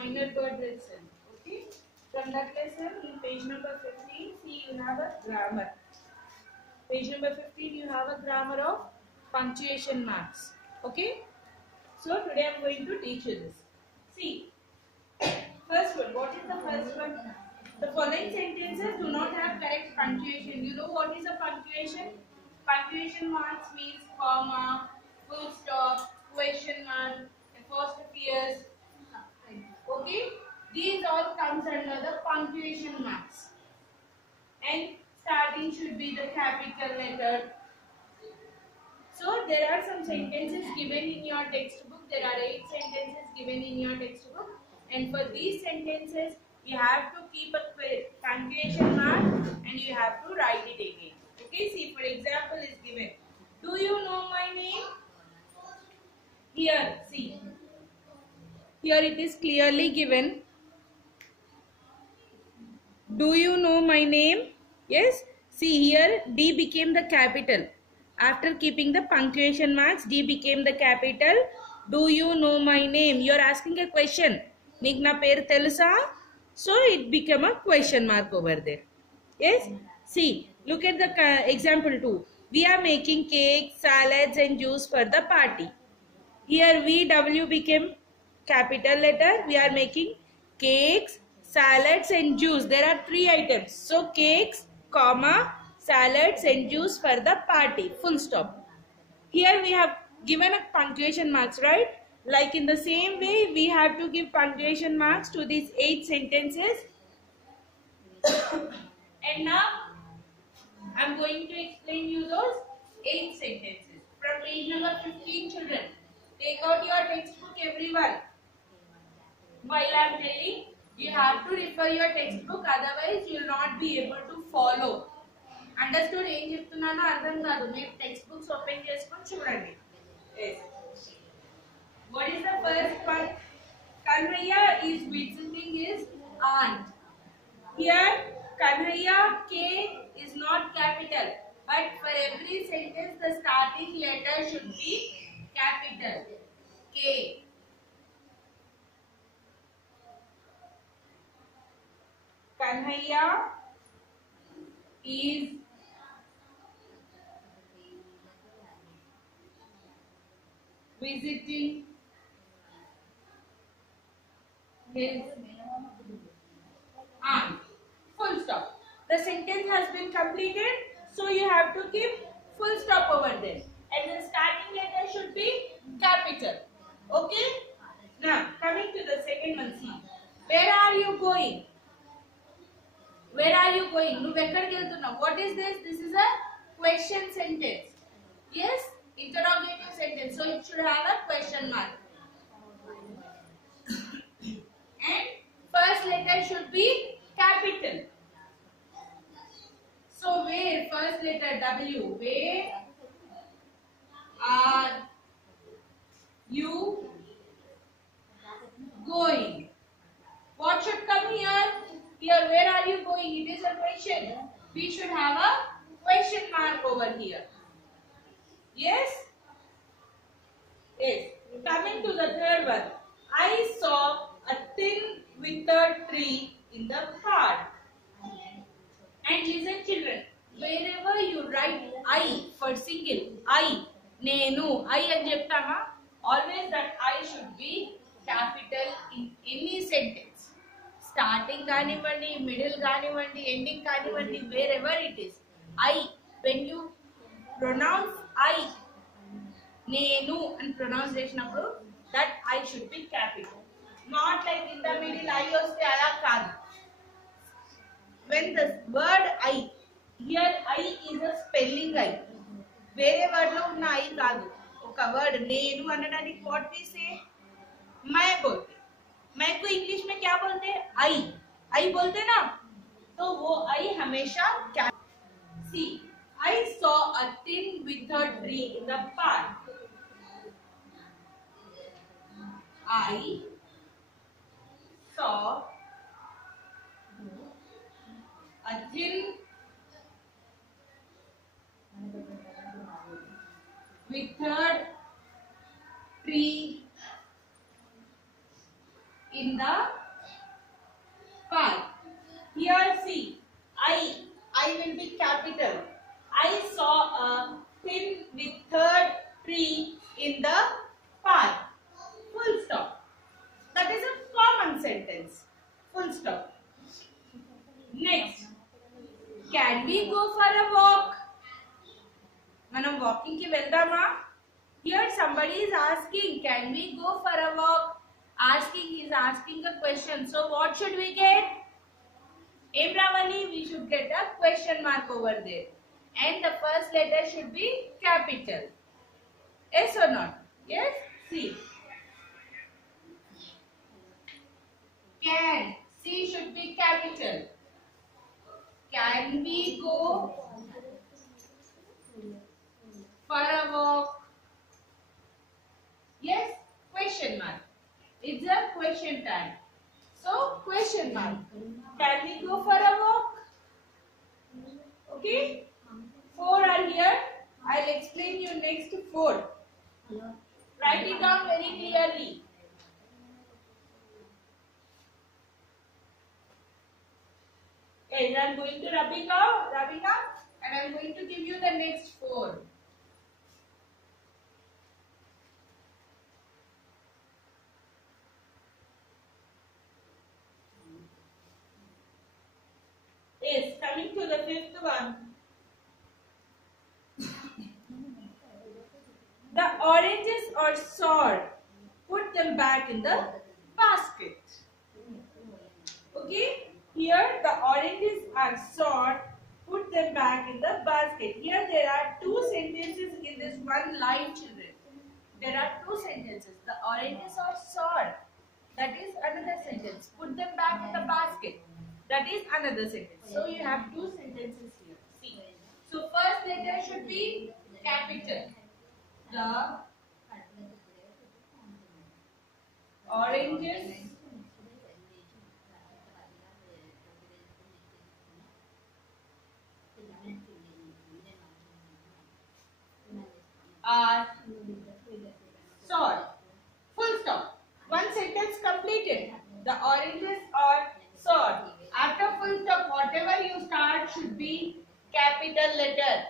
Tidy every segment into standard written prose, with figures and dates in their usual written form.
minor bird lesson. Okay. From that lesson, in page number 15, see you have a grammar. Page number 15, you have a grammar of punctuation marks. Okay. So today I am going to teach you this. See, first one. What is the first one? The following sentences do not have correct punctuation. You know what is a punctuation? Punctuation marks means comma, full stop, question mark, apostrophes. Okay, these all comes under the punctuation marks. And starting should be the capital letter. So there are some sentences given in your textbook. There are 8 sentences given in your textbook, and for these sentences you have to keep a punctuation mark and you have to write it again. Okay, see, for example is given. Do you know my name? Here, see. Here it is clearly given. Do you know my name? Yes. See, here D became the capital. After keeping the punctuation marks, D became the capital. Do you know my name? You are asking a question. Nik na per telusa? So it became a question mark over there. Yes. See, look at the example 2. We are making cakes, salads and juice for the party. Here VW became capital letter. We are making cakes, salads and juice. There are 3 items. So cakes, comma, salads and juice for the party. Full stop. Here we have given a punctuation marks, right? Like in the same way, we have to give punctuation marks to these 8 sentences. And now I am going to explain you those 8 sentences. From page number 15, children. Take out your textbook, everyone. While I am telling, you have to refer your textbook, otherwise you will not be able to follow. Understood? ఏం చెప్తున్నానో అర్థం కాదు. మీరు text books open చేసుకొని చూడండి. What is the first one? Kanhaiya is visiting his aunt. Here Kanhaiya K is not capital, but for every sentence the starting letter should be capital. K. Kanhaiya is visiting his aunt. Full stop. The sentence has been completed, so you have to keep full stop over there. And the starting letter should be capital. Okay? Now, coming to the second one, see. Where are you going? Where are you going? What is this? This is a question sentence. Yes? Interrogative sentence. So, it should have a question mark. And first letter should be capital. So, where? First letter W. Where are you going? What should come here? Here, where are you going? It is a question. We should have a question mark over here. Yes? Yes. Coming to the third one. I saw a thin withered tree in the park. And listen, children. Wherever you write I for single, I, nenu, I and cheptama, always that I should be capital in any sentence. Starting kanivandi, middle kanivandi, ending kanivandi, wherever it is. I, when you pronounce I, nenu and pronunciation of that I should be capital. Not like in the middle I oste ala kaadu. When the word I, here I is a spelling I. వేరే word లో ఉన్న I కాదు. ఒక word నేను అనడానికి what we say? मैं बोलते. मैं को इंग्लिश में क्या बोलते? I बोलते ना? तो वो I हमेशा क्या? See, I saw a thin withered tree in the park. I saw a thin withered tree in the park. Here see, I will be capital. I saw a thin withered tree in the park. Full stop. That is a common sentence. Full stop. Next, can we go for a walk? Manam walking ki veldama. Here somebody is asking, can we go for a walk? He is asking a question. So what should we get? Emravani, we should get a question mark over there. And the first letter should be capital. Yes or not? Yes? C. Can. C should be capital. Can we go for a walk? Yes? Question mark. It's a question time. So, question mark. Can we go for a walk? Okay? 4 are here. I'll explain you next 4. Write it down very clearly. Yes, I'm going to rubbing up, and I'm going to give you the next 4. Yes, coming to the 5th one. The oranges are sour. Put them back in the basket. Okay? Here the oranges are sour. Put them back in the basket. Here there are 2 sentences in this one line, children. There are 2 sentences. The oranges are sour. That is another sentence. Put them back in the basket. That is another sentence. So you have 2 sentences here. See. So first letter should be capital. The oranges are sour. Full stop. One sentence completed. The oranges are sour. After full stop, whatever you start should be capital letter.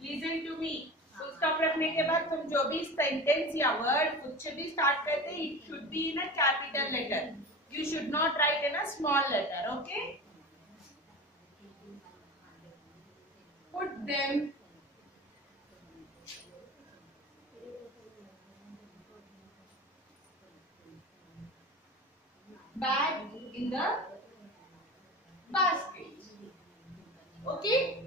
Listen to me. Full stop रखने के बाद तुम जो भी sentence या word कुछ भी start करते, it should be in a capital letter. You should not write in a small letter. Okay? Put them back in the basket. Okay?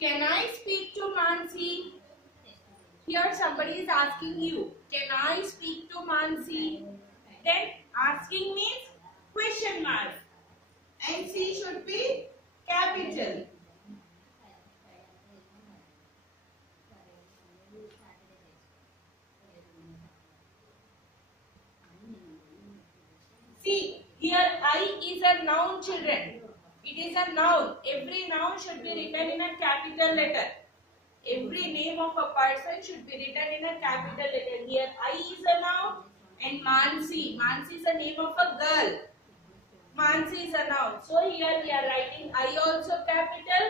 Can I speak to Mansi? Here somebody is asking you. Can I speak to Mansi? Then asking means question mark. And C should be capital. See, here I is a noun, children. It is a noun. Every noun should be written in a capital letter. Every name of a person should be written in a capital letter. Here I is a noun and Mansi. Mansi is the name of a girl. Mansi is a noun. So here we are writing I also capital,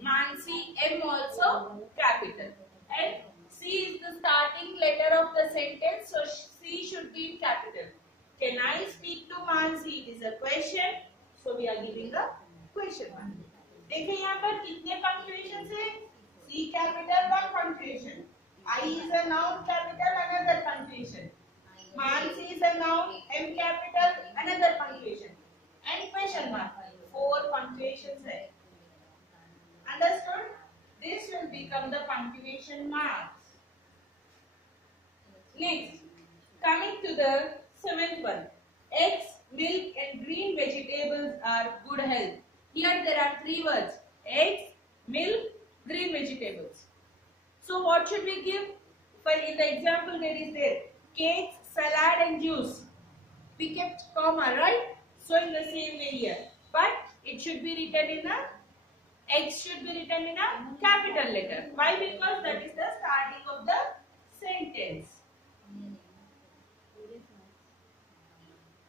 Mansi M also capital. And C is the starting letter of the sentence. So C should be in capital. Can I speak to Mansi? It is a question. So we are giving a question mark. देखिए यहाँ पर कितने punctuations है? C capital 1 punctuation. I is a noun capital another punctuation. Mansi is a noun M capital another punctuation. And question mark 4 punctuations है. Understood? This will become the punctuation marks. Next, coming to the 7th one. Eggs, milk and green vegetables are good health. Here there are 3 words. Eggs, milk, green vegetables. So what should we give? For in the example there is there. Cakes, salad and juice. We kept comma, right? So in the same way here. But it should be written in a, eggs should be written in a capital letter. Why? Because that is the starting of the sentence. sentence.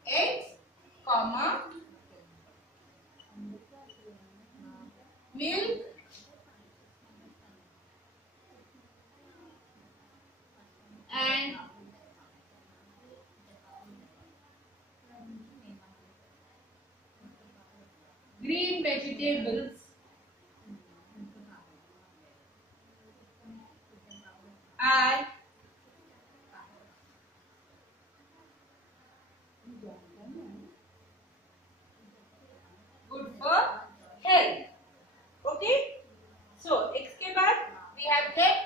Eggs, comma, milk, and green vegetables are good for health. Okay. So इसके बाद we have kept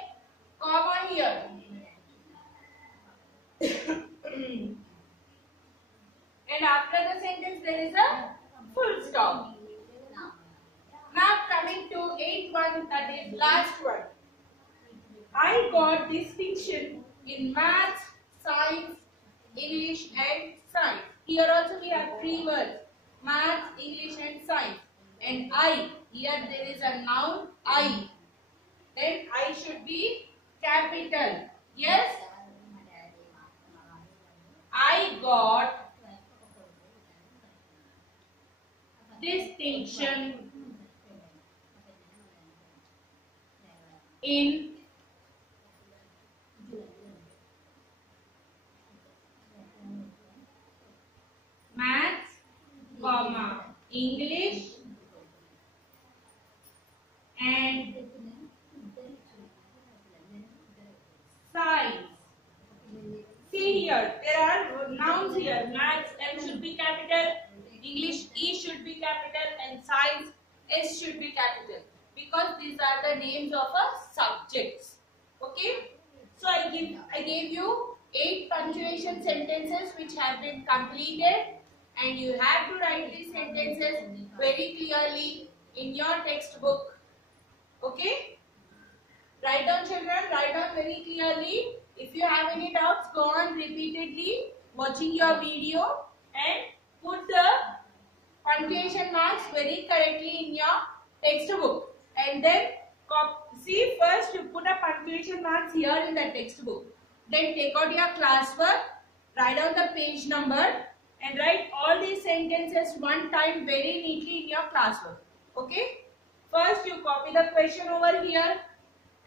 comma here. And after the sentence there is a full stop. Now coming to 8th one, that is last one. I got distinction in maths, science, English and science. Here also we have three words: maths, English and science. And I, here there is a noun I. Then I should be capital. Yes? I got distinction in maths, comma, English and science. See here, there are nouns here. Maths, M should be capital, English, E should be capital, and science, S should be capital. Because these are the names of subjects. Okay? So I gave you 8 punctuation sentences which have been completed, and you have to write these sentences very clearly in your textbook. Okay? Write down, children, write down very clearly. If you have any doubts, go on repeatedly watching your video and put the punctuation marks very correctly in your textbook. And then see, first you put a punctuation marks here in the textbook. Then take out your classwork, write down the page number and write all these sentences one time very neatly in your classwork. Okay? First you copy the question over here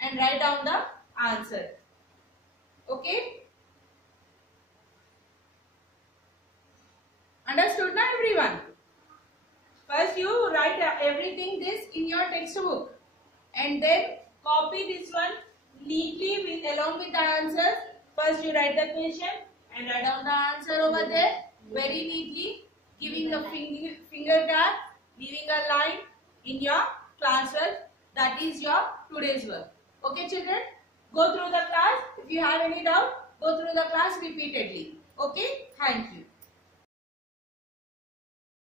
and write down the answer. Okay? Understood now everyone? First you write everything this in your textbook and then copy this one neatly along with the answers. First you write the question and write down the answer over there very neatly, giving a finger tap, leaving a line in your classwork. That is your today's work. Okay children? Go through the class. If you have any doubt, go through the class repeatedly. Okay? Thank you.